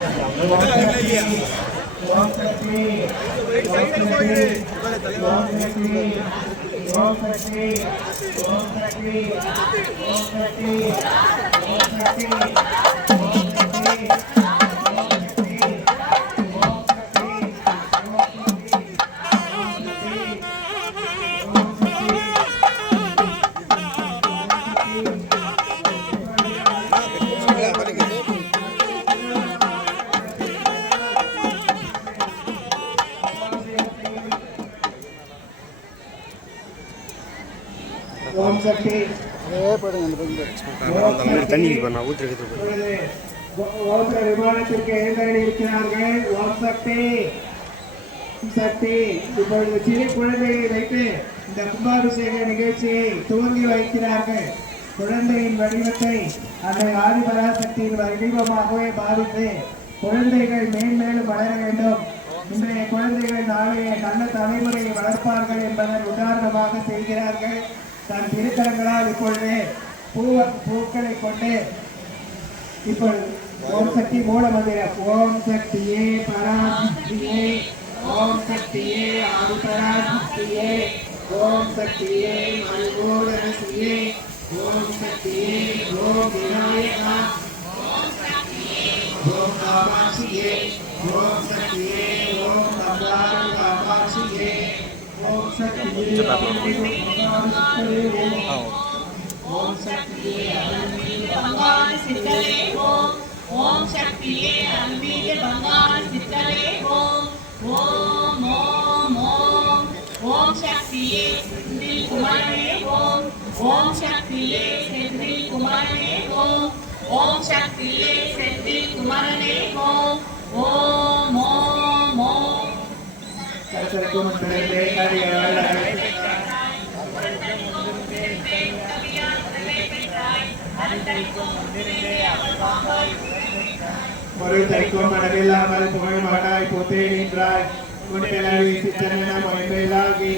ஓம் சக்தி தண்ணி விமானத்திற்கு எழுந்தருளி இருக்கிறார்கள். ஓம் சக்தி சக்தி. இப்பொழுது சிறு குழந்தையை வைத்து இந்த கும்பாபிஷேக நிகழ்ச்சியை துவங்கி வைக்கிறார்கள். குழந்தையின் வடிவத்தை அந்த ஆதிபராசக்தியின் வடிவமாகவே பாவித்து குழந்தைகள் மேன்மேலும் வளர வேண்டும், இன்றைய குழந்தைகள் நாளைய நல்ல தலைமுறையை வளர்ப்பார்கள் என்பதன் உதாரணமாக செய்கிறார்கள். தன் திருக்கரங்களால் இப்பொழுது பூக்களை கொண்டு இப்பொழுது ஓம் சக்தி மூல மந்திரம் ஓம் சக்தியே பராசக்தியே, ஓம் சக்தியே ஆதிபராசக்தியே, ஓம் சக்தியே மல்கோதரசியே, ஓம் சக்தியே ஓம் விநாயகா, ஓம் காமாட்சியே, ஓம் சக்தியே ஓம் காமாட்சியே, ஓம் சக்தியே ஓம் சக்தியே பங்காள சித்தரே ஓம், ஓம் சக்தியே அன்பிய பங்காள சித்தரே ஓம், ஓம் ஓம் ஓம், ஓம் சக்தியே செந்தில் குமாரே ஓம், ஓம் சக்தியே செந்தில் குமாரே ஓம், ஓம் சக்தியே செந்தில் குமாரே ஓம், ஓம் ஓம் ஓம். கர்த்தருக்கும் பிறந்தே கரியாளர் மறுதறிக்கும் மனமில்லாமல் புகழ் மாடாய் போத்தே நின்றாய். உன்னிலவி சித்தன மொழிமையிலாகி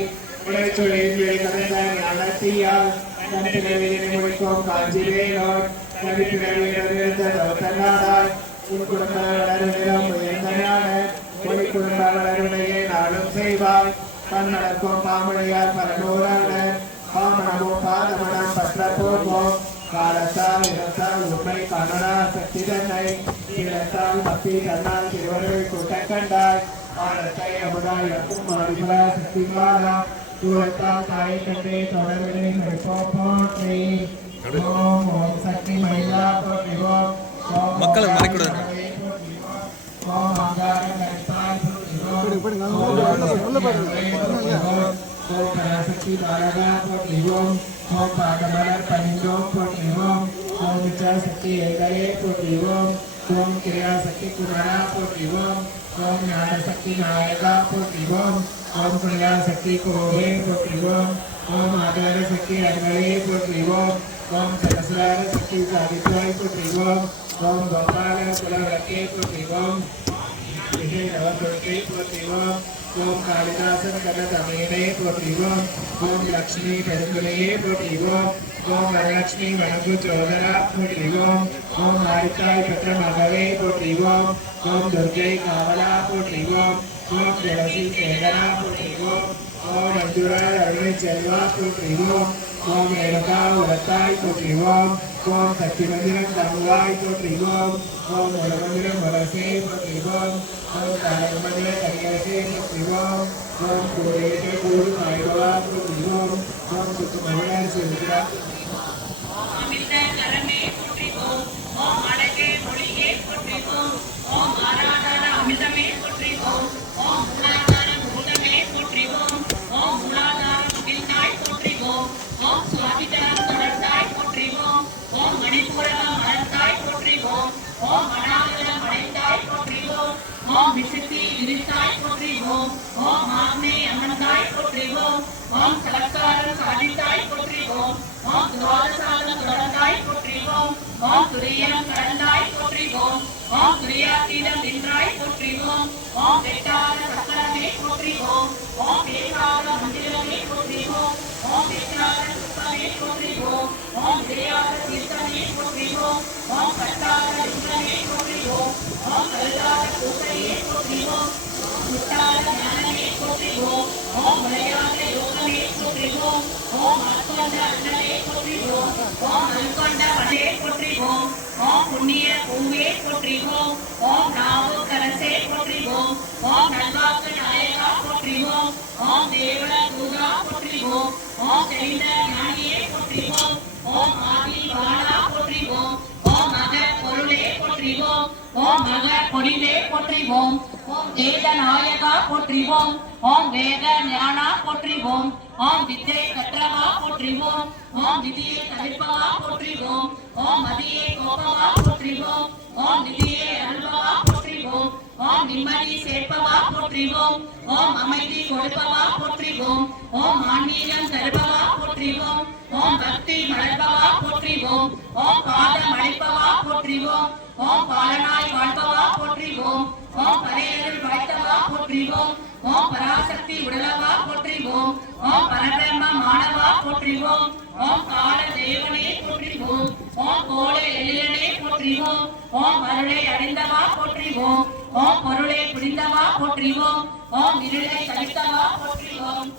உடை சொல்லி கதைத்தாய் நடத்தியால் தனிப்பினவினை முடிக்கும் காஞ்சிவேலோர் தனிப்பினவிலிருந்த தவத்தன்னாடாய். உன் குடும்ப வளர்நிலம் உயர்ந்தனான உன் குடும்ப வளர்வுடைய நாளும் செய்வாய். பன்னடக்கும் பாமழையார் பரநூறான பாமனமோ பாதமனம் பற்ற போவோம். காலத்தால் இடத்தால் உண்மை காணனா சக்தி தன்னை இடத்தால் தப்பி தன்னால் திருவர்கள் கூட்டக் கண்டாய். பாலத்தை அமுதாய் இறக்கும் ஆதிபரா சக்தி மாறா தூரத்தால் தாயை கண்டே தொடர்வினை போற்றி. ஓம் ஓம் சக்தி மயிலா போற்றி. ஓம் மக்களை மறைக்கூடாது. ஓம் அங்காரம் கருத்தாய் போற்றி. ஓம் பராசக்தி பாரதா போற்றி. ஓம் ஓம் பாகமலர் பணிந்தோம் போற்றி. ஓம் ஓம் விச்சாசக்தி ஏகரே போற்றி. ஓம் ஓம் கிரியாசக்தி குமரா போற்றி. ஓம் ஓம் ஞானசக்தி நாயகா போற்றி. ஓம் ஓம் கிரியாசக்தி கோவே போற்றி. ஓம் ஓம் ஆதார சக்தி அன்களே போற்றி. ஓம் ஓம் சகசிரார சக்தி சாதித்வாய் போற்றி. ஓம் ஓம் கோபால குலவிளக்கே போற்றி. ஓம் விஜய் நவதுர்கை போற்றி. ஓம் ஓம் காளிதாசன் கனதமீனே போற்றி. ஓம் ஓம் லக்ஷ்மி பெருங்குலையே போற்றி. ஓம் ஓம் வரலட்சுமி வனகு சோதரா போற்றி. ஓம் ஓம் மாரித்தாய் பெற்ற மகவே போற்றி. ஓம் ஓம் துர்கை காவலா போற்றி. ஓம் ஓம் துளசி சேகரா போற்றி. ஓம் ஓம் அஞ்சுரா அருளை செல்வா போற்றி. ஓம் ஓம் ரேணுகா உரத்தாய் போற்றி. ஓம் ஓம் சக்தி மந்திரம் தங்குவாய் போற்றி. ஓம் ஓம் உலகமந்திரம் வலசே போற்றி. ஓம் ஓம் தாரகமந்திர கரியாசே போற்றி. ஓம் ஓம் கூடேசே கூடு காய்வா போற்றி. ஓம் ஓம் சுத்துமகளார் செல்கிறா அமிர்த கரமே போற்றி. ஓம் ஓம் அழகே மொழியே போற்றி. ஓம் ஓம் ஆராதன அமிர்தமே போற்றி. ஓம் ஓம் மூலாதார பூதமே போற்றி. ஓம் ஓம் மூலாதார முகில்நாய் போற்றி. ஓம் ஓம் சுவாதிதரம் தொடர்ந்தாய் போற்றி. ஓம் ஓம் மணிபூரகம் மலர்ந்தாய் போற்றி. ஓம் ஓம் அநாகரம் அடைந்தாய் போற்றி. ஓம் ஓம் விசுத்தி விரித்தாய் போற்றி. ஓம் ஓம் ஆக்னே அமர்ந்தாய் போற்றி. ஓம் ஓம் சலக்காரம் சாதித்தாய் போற்றி. ஓம் ஓம் துவாதசாலம் தொடர்ந்தாய் போற்றி. ஓம் ஓம் துரியம் கடந்தாய் போற்றி. ஓம் ஓம் துரியாதீதம் நின்றாய் போற்றி. ஓம் ஓம் வெட்டார சக்கரமே போற்றி. ஓம் ஓம் ஏகார மந்திரமே போற்றி. ஓம் ஓம் வெட்டார சுத்தமே போற்றி. ஓம் ஓம் ஜெயார தீர்த்தமே போற்றி. ஓம் ஓம் கட்டார லிங்கமே போற்றி. ஓம் ஓம் வந்த அண்ணலே போற்றிவோம் ஓம் அல்கொண்ட வடே போற்றிவோம் ஓம் புண்ணிய பூவே போற்றிவோம் ஓம் நாவுக்கரசே போற்றிவோம் ஓம் நல்வாக்கு நாயகா போற்றிவோம் ஓம் தேவன தூதா போற்றிவோம் ஓம் தெரிந்த ஞானியே போற்றிவோம் ஓம் ஆதி பாலா போற்றிவோம் ஓம் மக பொருளே போற்றிவோம் ஓம் மக பொழிலே போற்றிவோம் ஓம் வேத நாயகா போற்றிவோம் ஓம் வேத ஞானா போற்றிவோம் ஓம் வித்தை கற்றவா போற்றிவோம் ஓம் விதியை தவிர்ப்பவா போற்றிவோம் ஓம் மதியை கோபவா போற்றிவோம் ஓம் நிதியை அருள்பவா போற்றிவோம் ஓம் நிம்மதி சேர்ப்பவா போற்றிவோம் ஓம் அமைதி கொடுப்பவா போற்றிவோம் ஓம் ஆன்மீகம் தருபவா போற்றிவோம் ஓம் பக்தி மலர்பவா போற்றிவோம் ஓம் பாதம் அழைப்பவா போற்றிவோம் ஓம் பாலனாய் வாழ்பவா போற்றிவோம் ஓம் பரையருள் வாய்த்தவா போற்றிவோம் ஓம் பராசக்தி உடலவா போற்றிவோம் ஓம் பரபிரம்ம மாணவா போற்றிவோம் ஓம் கால தேவனே போற்றிவோம் ஓம் கோல எழிலனே போற்றிவோம் ஓம் அருளை அறிந்தவா போற்றிவோம் ஓம் பொருளை புரிந்தவா போற்றிவோம் ஓம் இருளை கழித்தவா போற்றிவோம்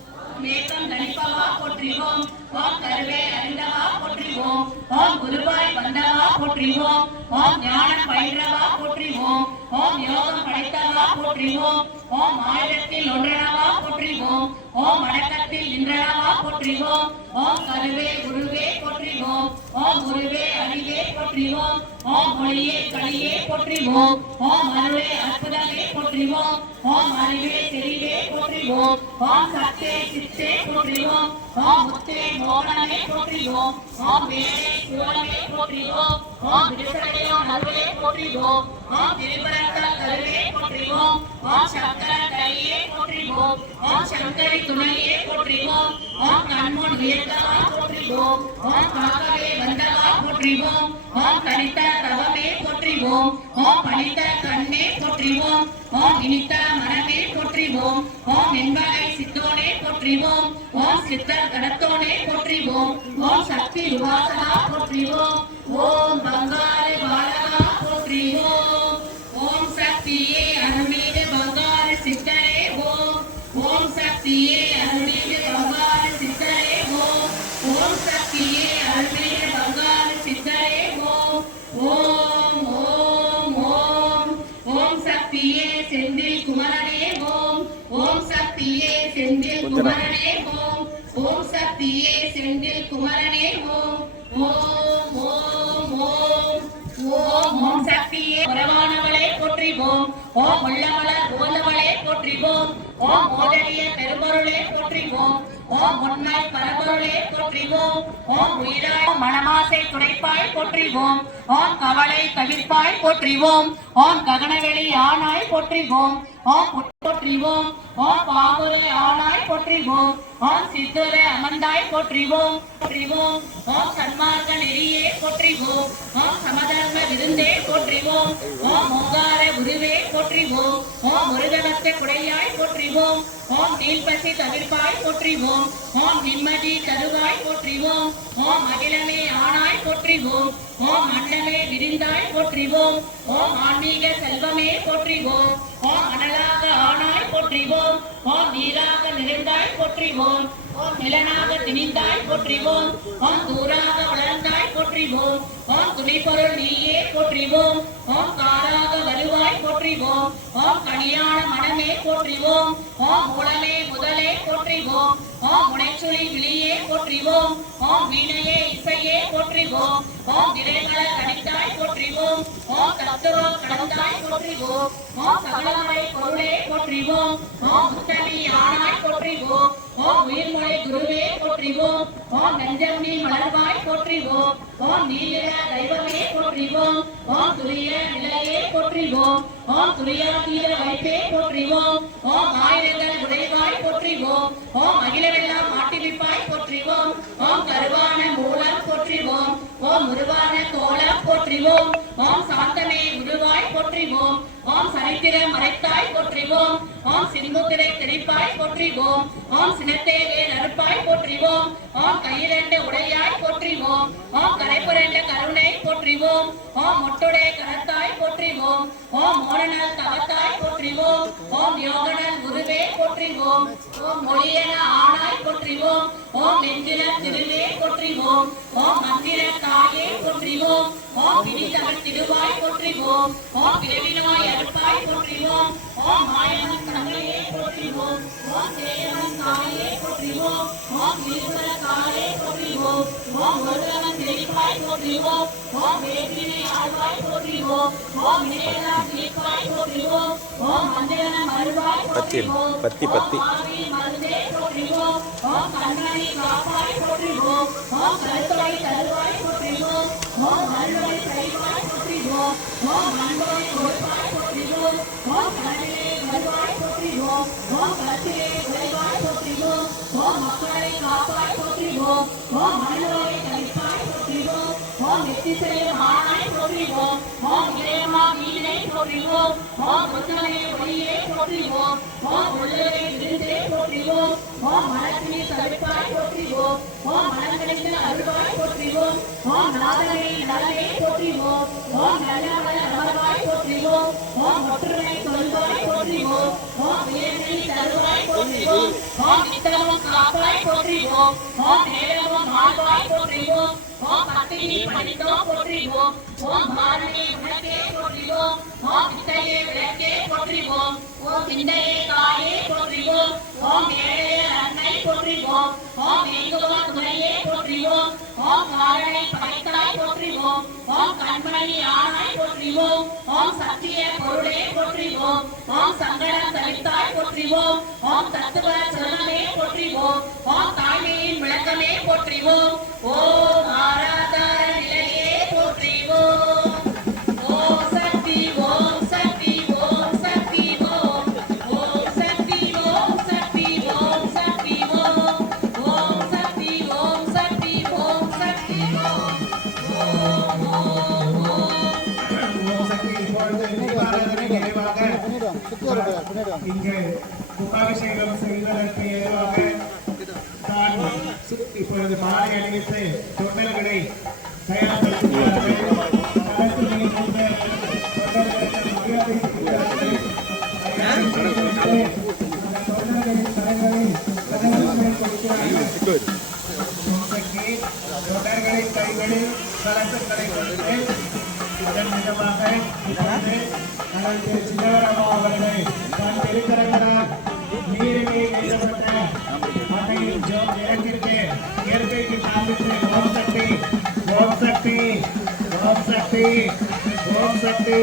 மேகம் கணிப்பவா போற்றிவோம் ஓம் கருவை அறிந்தவா போற்றிவோம் ஓம் குருவாய் வந்தவா போற்றிவோம் ஓம் ஞானம் பயின்றவா போற்றிவோம் ஓம் யோகம் படைத்தவா போற்றிவோம் ஓம் ஆயிரத்தில் ஒன்றனவா போற்றிவோம் ஓம் அடக்கத்தில் நின்றனவா போற்றிவோம் ஓம் கருவே குருவே போற்றிவோம் ஓம் குருவே அறிவே போற்றிவோம் ஓம் மொழியே களியே போற்றிவோம் ஓம் அருளே அற்புதமே போற்றிவோம் ஓம் அறிவே தெரிவே போற்றிவோம் ஓம் சத்தே சித்தே போற்றிவோம் ஓம் முத்தே மோகனமே போற்றிவோம் ஓம் வேலே சூலமே போற்றிவோம் ஓம் விருசடையோ நல்வலே போற்றிவோம் ஓம் திருப்பரத்த கருவே போற்றிவோம் ஓம் சக்கர கையே போற்றிவோம் ஓம் சங்கரி துணையே போற்றிவோம் ஓம் கண்முன் வியந்தவா போற்றிவோம் ஓம் காக்கவே வந்தவா போற்றிவோம் ஓம் தனித்த தவமே போற்றிவோம் ஓம் பணித்த கண்ணே போற்றிவோம் ஓம் இனித்த மனமே போற்றிவோம் ஓம் என்பகை சித்தோனே போற்றிவோம் ஓம் சித்தர் கடத்தோனே போற்றிவோம் ஓம் சக்தி உபாசனா போற்றிவோம் ஓம் பங்கார பாலகா போற்றிவோம் ஓம் சக்தியே அருள்மீது பங்கார சித்தரே ஓம் ஓம் சக்தியே அருள்மீது பங்கார சித்தரே ஓம் ஓம் சக்தியே அருள்மீது பங்கார சித்தரே ஓம் ஓம் ஓம் ஓம் ஓம் சக்தியே செந்தில் குமரனே ஓம் ஓம் சக்தியே செந்தில் குமரனே ஓம் ஓம் சக்தியே செந்தில் குமரனே ஓம் ஓம் ஓம் ஓம் ஓம் ஓம் சக்தியே உறவானவளே போற்றிவோம் ஓம் உள்ளமலர் உகந்தவளே போற்றிவோம் ஓம் மோதலிய பெரும்பொருளே போற்றிவோம் ஓம் உண்மை பரம்பொருளே போற்றிவோம் ஓம் உயிராய் மனமாசை துடைப்பாய் போற்றிவோம் ஓம் கவலை தவிர்ப்பாய் போற்றிவோம் ஓம் ககனவெளி ஆனாய் போற்றிவோம் ஓம் போற்றிவோம் ஓம் பாகுரை ஆனாய் போற்றிவோம் ஓம் சித்துரை அமர்ந்தாய் போற்றிவோம் போற்றிவோம் ஓம் சன்மார்க்க நெறியே போற்றிவோம் ஓம் சமதர்ம விருந்தே போற்றிவோம் ஓம் ஓங்கார குருவே போற்றிவோம் ஓம் முருகனத்த குடையாய் போற்றிவோம் ஓம் நீல்பசி தவிர்ப்பாய் போற்றிவோம் ஓம் நிம்மதி தருவாய் போற்றிவோம் ஓம் அகிலமே ஆனாய் போற்றிவோம் ஓம் அண்டமே விரிந்தாய் போற்றிவோம் ஓம் ஆன்மீக செல்வமே போற்றிவோம் ஓம் அனலாக ஆனாய் போற்றிவோம் ஓம் நீராக நிறைந்தாய் போற்றிவோம் ஓம் நிலனாக திணிந்தாய் போற்றிவோம் ஓம் தூராக வளர்ந்தாய் போற்றிவோம் ஓம் துணிப்பொருள் நீயே போற்றிவோம் ஓம் காராக வருவாய் போற்றிவோம் ஓம் கனியான மனமே போற்றிவோம் ஓம் மூலமே முதலே போற்றிவோம் ஓம் முனைச்சுழி விழியே போற்றிவோம் ஓம் வீணையே இசையே போற்றிவோம் ஓம் விரைகளை கணித்தாய் போற்றிவோம் ஓம் தத்துவ கடந்தாய் போற்றிவோம் ஓம் சகலமறை பொருளே போற்றிவோம் ஓம் முத்தமி ஆனாய் போற்றிவோம் ஓம் உயிர்மொழி குருவே போற்றிவோம் ஓம் நெஞ்சம் நீ மலர்வாய் போற்றிவோம் ஓம் நீலிர தெய்வமே போற்றிவோம் ஓம் துரிய நிலையே போற்றிவோம் ஓம் துரியாதீர வைப்பே போற்றிவோம் ஓம் ஆயிரங்கள் உடைவாய் போற்றிவோம் ஓம் அகிலவெல்லாம் ஆட்டிவிப்பாய் போற்றிவோம் ஓம் கருவான மூலம் போற்றிவோம் ஓம் உருவான கோலம் போற்றிவோம் ஓம் சாந்தமே உருவாய் போற்றிவோம் ஓம் சரித்திர மறைத்தாய் போற்றிவோம் ஓம் சின்முத்திரை திரைப்பாய் போற்றிவோம் ஓம் சினத்தேகே நறுப்பாய் போற்றிவோம் ஓம் கையிரண்ட உடையாய் போற்றிவோம் ஓம் கரைப்புரண்ட கருணை போற்றிவோம் ஓம் மொட்டுடை கரத்தாய் போற்றிவோம் ஓம் மோனநல் தவத்தாய் போற்றிவோம் ஓம் யோகனல் குருவே போற்றிவோம் ஓம் மொழியன ஆனாய் போற்றிவோம் ஓம் நெஞ்சில திருவே போற்றிவோம் ஓம் மந்திர தாயே போற்றிவோம் ஓம் பிடித்தவள் திருவாய் போற்றிவோம் ஓம் பிறவினவாய் அறுப்பாய் போற்றிவோம் ஓம் மாயவன் தங்கையே போற்றிவோம் ஓம் தேவன் தாயே போற்றிவோம் ஓம் இருவர தாயே போற்றிவோம் ஓம் ஒருவன் தெளிவாய் போற்றிவோம் ஓம் வேற்றினை ஆழ்வாய் போற்றிவோம் ஓம் நேரா தீர்ப்பாய் போற்றிவோம் ஓம் மந்திரன மருவாய் போற்றிவோம் பத்தி ஆவி மருந்தே போற்றிவோம் ஓம் கண்ணனை காப்பாய் போற்றிவோம் ஓம் கருத்தாய் தருவாய் போற்றிவோம் ஓம் மருளை கைவாய் போற்றிவோம் ஓம் மண்பொழி கொடுப்பாய் போற்றிவோம் ஓம் கண்ணிலே வருவாய் போற்றிவோம் ஓம் கத்திலே உழைவாய் போற்றிவோம் ஓம் மக்களை காப்பாய் போற்றிவோம் ஓம் மண்ணுரை கழிப்பாய் போற்றிவோம் ஓம் வெற்றிசைய மானாய் போற்றிவோம் ஓம் இறையமா வீணை போற்றிவோம் ஓம் புத்தனை ஒளியே போற்றிவோம் ஓம் உள்ளரை விருந்தே போற்றிவோம் ஓம் மனத்தினை தவிப்பாய் போற்றிவோம் ஓம் மனங்களைந்து அருள்வாய் போற்றிவோம் ஓம் நாதனை நலனே போற்றிவோம் ஓம் நல்லவன அமர்வாய் போற்றிவோம் ஓம் ஒற்றுமை சொல்வாய் போற்றிவோம் ஓம் உயர்வை தருவாய் போற்றிவோம் ஓம் நித்தமும் காப்பாய் போற்றிவோம் ஓம் நேரமும் ஆழ்வாய் போற்றிவோம் ஓம் பத்தினி பணித்தோம் போற்றிவோம் ஓம் மாரணி உலகே போற்றிவோம் ஓம் வித்தையே விளக்கே போற்றிவோம் ஓம் விந்தையே தாயே போற்றிவோம் ஓம் ஏழைய அன்னை போற்றிவோம் ஓம் எங்குவா துணையே போற்றிவோம் ஓம் காரணை படைத்தாய் போற்றிவோம் ஓம் கண்மணி ஆனாய் போற்றிவோம் ஓம் சத்திய பொருளே போற்றிவோம் ஓம் சங்கடம் தவித்தாய் போற்றிவோம் ஓம் தத்துவ சொர்ணமே போற்றிவோம் ஓம் தாய்மையின் விளக்கமே போற்றிவோம் ஓம் ஆராதார நிலையே போற்றிவோம் ஓம் சக்தி ஓம் சக்தி ஓம் சக்தி ஓம் ஓம் சக்தி ஓம் சக்தி ஓம் சக்தி ஓம் ஓம் சக்தி ஓம் சக்தி ஓம் சக்தி ஓம் ஓம் ஓம் ஓம் ஓம் சக்தி இப்பொழுது தீபாராதனை நிறைவாக இங்கு கும்பாபிஷேகம் செய்வதற்கு ஏதுவாக தான் இப்பொழுது மாலை அணிவித்து தொண்டல்களை தயார்படுத்துகிறார்கள். களத்தில் நின்ற தொண்டர்களுக்கு மரியாதை செலுத்துகிறார்கள். தொண்டர்களின் தலைகளை தலைவர்கள் கொடுக்கிறார்கள். சக்தி தொண்டர்களின் கைகளில் கலசங்களை கொடுத்து அதன் விதமாக இப்பொழுது நமது சிதம்பரமா அவர்கள் தன் திருக்கரங்களால் நீரிலே எழுதப்பட்ட மண்ணையில் ஜோம் இறக்கிற்கு இயற்கைக்கு காண்பித்து ஓம் சக்தி ஓம் சக்தி ஓம் சக்தி ஓம் சக்தி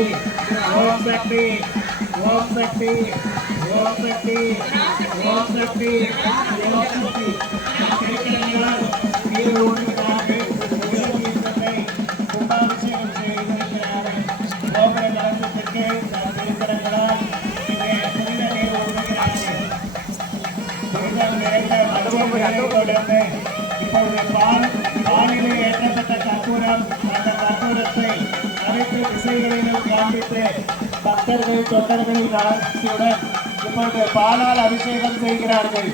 ஓம் சக்தி ஓம் சக்தி ஓம் சக்தி ஓம் சக்தி ஓம் சக்தி திருக்கரங்களால் நீர் ஊற்றுகிறார்கள். தீர்த்தத்தை கும்பாபிஷேகம் செய்திருக்கிறார்கள். கோபுர கலசத்திற்கு தன் திருக்கரங்களால் இங்கே புனித நீர் ஊற்றுகிறார்கள். புனிதம் நிறைந்த மதுவை தொடர்ந்து இப்பொழுது பாலிலே ஏற்றப்பட்ட கற்பூரம் அந்த கற்பூரத்தை அனைத்து திசைகளிலும் காண்பித்து பக்தர்கள் தொண்டர்களின் ஆட்சியுடன் இப்பொழுது பாலால் அபிஷேகம் செய்கிறார்கள்.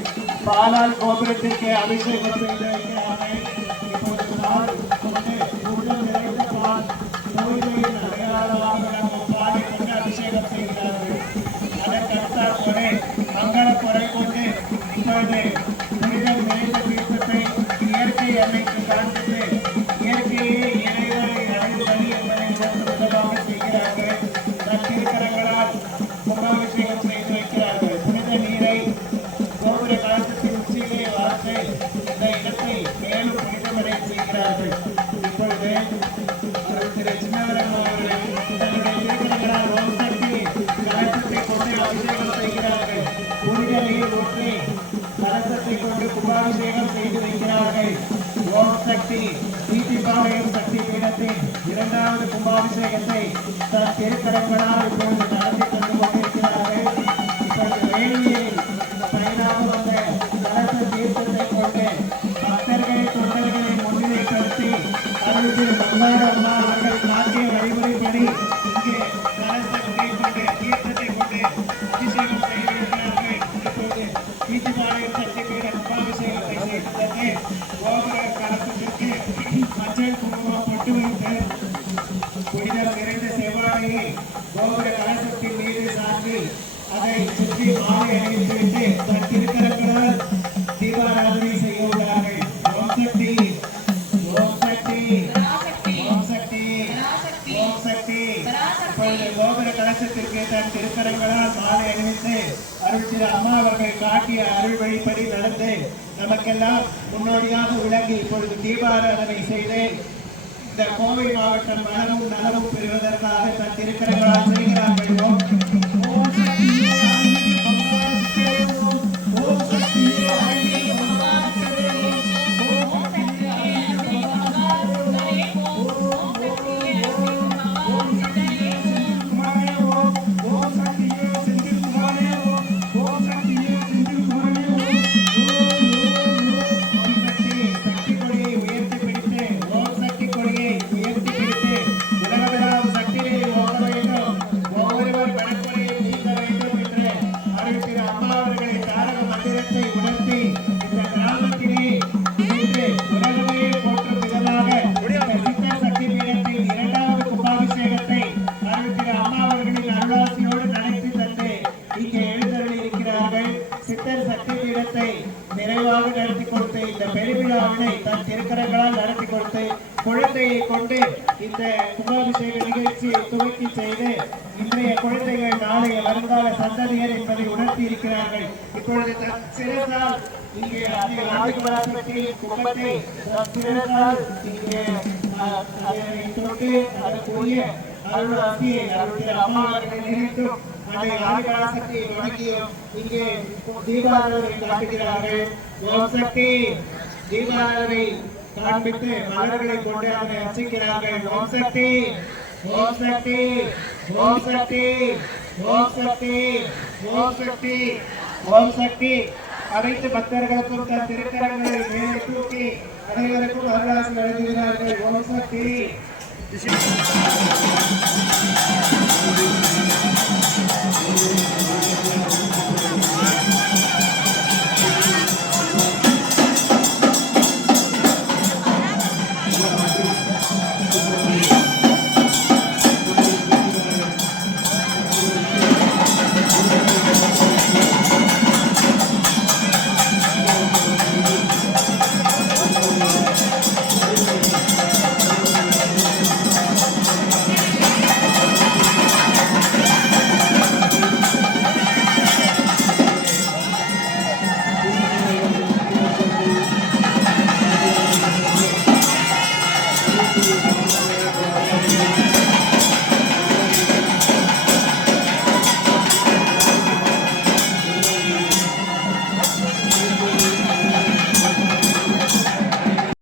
பாலால் கோபுரத்திற்கு அபிஷேகம் செய்து வைக்கிறார்கள். இப்பொழுது பால் கொண்டு உள்ளம் நிறைந்த பால் தூய்மையின் அடையாளமாக நம்ம பாலை கொண்டு அபிஷேகம் செய்கிறார்கள். அதற்கடுத்தாற் போல மங்கள பொறை கொண்டு இப்பொழுது புனிதம் நிறைந்த தீர்த்தத்தை இயற்கை எல்லைக்கு காண்பித்து இயற்கையே இறைவனை அடைவது என்பதை உணர்த்துவதாக செய்கிறார்கள். திருக்கரங்களால் கும்பாபிஷேகம் செய்து வைக்கிறார்கள். புனித நீரை கோபுர கலசத்தின் உச்சியிலே வார்த்து இந்த இடத்தை மேலும் புனிதமடை செய்கிறார்கள். இப்பொழுது திரு சின்னவரம் அவர்கள் தன்னுடைய திருக்கரங்களால் ஓம் சக்தி கலசத்தை கொண்டு அபிஷேகம் செய்கிறார்கள். புனித நீர் ஊற்றி கலசத்தை கொண்டு கும்பாபிஷேகம் செய்து வைக்கிறார்கள். ஓம் சக்தி தீபாவளியும் சக்தி பீடத்தின் இரண்டாவது கும்பாபிஷேகத்தை தன் திருக்கரங்களால் இப்பொழுது நடத்தி கொண்டு கொண்டிருக்கிறார்கள். இப்பொழுது வேலியில் பயனாக வந்த கலச தீர்த்தத்தை கொண்டு பக்தர்களை தொண்டர்களை முன்னிலைப்படுத்தி அருள்திரு மல்லாடம்மா அவர்கள் நாட்டிய வழிமுறைப்படி இங்கே கலசத்தை கொண்டு தீர்த்தத்தை கொண்டு அபிஷேகம் செய்திருக்கிறார்கள். இப்போது தீபாவளியும் சக்தி பீட கும்பாபிஷேகத்தை செய்து கோபுர கலசத்திற்கு மஞ்சள் குங்குமம் பொட்டு வைத்து புனிதம் நிறைந்த செவ்வாழையை கோபுர கலசத்தில் கலசத்திற்கு தன் திருக்கரங்களால் மாலை அணிவித்து அருள் திரு அம்மா அவர்கள் காட்டிய அருள் வழிப்படி நடந்து நமக்கெல்லாம் முன்னோடியாக விளங்கி இப்பொழுது தீபாராதனை செய்து இந்த கோவை மாவட்டம் வளமும் நலமும் பெறுவதற்காக தன் திருக்கரங்களால் செய்கிறார்கள். ஓம் சக்தியே அருள்மிகு பங்காளத்திலே ஓம். ஓம் சக்தியே அருள்மிகு பங்காளத்திலே ஓம். ஓம் சக்தியே அருள்மிகு பங்காளத்திலே ஓம். ஓம் சக்தியே செந்தில்குமாரே ஓம். ஓம் சக்தியே செந்தில்குமாரே ஓம். ஓம் சக்தியே செந்தில்குமாரே ஓம். ஓம் சக்தி சக்தி கொடியை உயர்த்தி பிடித்து ஓம் சக்தி கொடியை உயர்த்தி பிடித்து உலகமெல்லாம் சக்தியை ஓங்க வேண்டும், ஒவ்வொருவர் வடக்குறையை நீக்க வேண்டும் என்று அருள் திரு அம்மா அவர்களை தாரக மந்திரத்தை உணர்த்தி இந்த கிராமத்திலே இன்று உலகமே போற்றும் விதமாக இந்த சித்தர் சக்தி பீடத்தின் 2வது கும்பாபிஷேகத்தை அருள் திரு அம்மா அவர்களின் அருளாசியோடு நடத்தி தந்து இங்கே எழுந்தருளி இருக்கிறார்கள். சித்தர் சக்தி பீடத்தை நிறைவாக நடத்தி கொடுத்து இந்த பெருவிழாவினை தன் திருக்கரங்களால் நடத்தி கொடுத்து குழந்தையை கொண்டு இந்த கும்பாபிஷேக நிகழ்ச்சியை துவக்கி செய்து இன்றைய குழந்தைகள் நாளைய வருங்கால சந்ததியர் என்பதை உணர்த்தி இருக்கிறார்கள். இப்பொழுது தன் சிறசால் இங்கே ஆதிபராசக்தி கும்பத்தை தன் சிறசால் இங்கே அதனை தொட்டு அதற்குரிய அருளாசியை அருள் திரு அம்மா அவர்களை நினைத்தும் அந்த ஆதிபராசக்தியை வணங்கியும் இங்கே தீபாராதனை காட்டுகிறார்கள். ஓம் சக்தி தீபாராதனை காண்பித்து மலர்களை கொண்டு அதனை அர்ச்சிக்கிறார்கள். ஓம் சக்தி ஓம் சக்தி ஓம் சக்தி ஓம் சக்தி ஓம் சக்தி ஓம் சக்தி. அனைத்து பக்தர்களுக்கும் தன் திருக்கரங்களை மேலே தூக்கி அனைவருக்கும் அருளாசி வழங்குகிறார்கள். ஓம் சக்தி.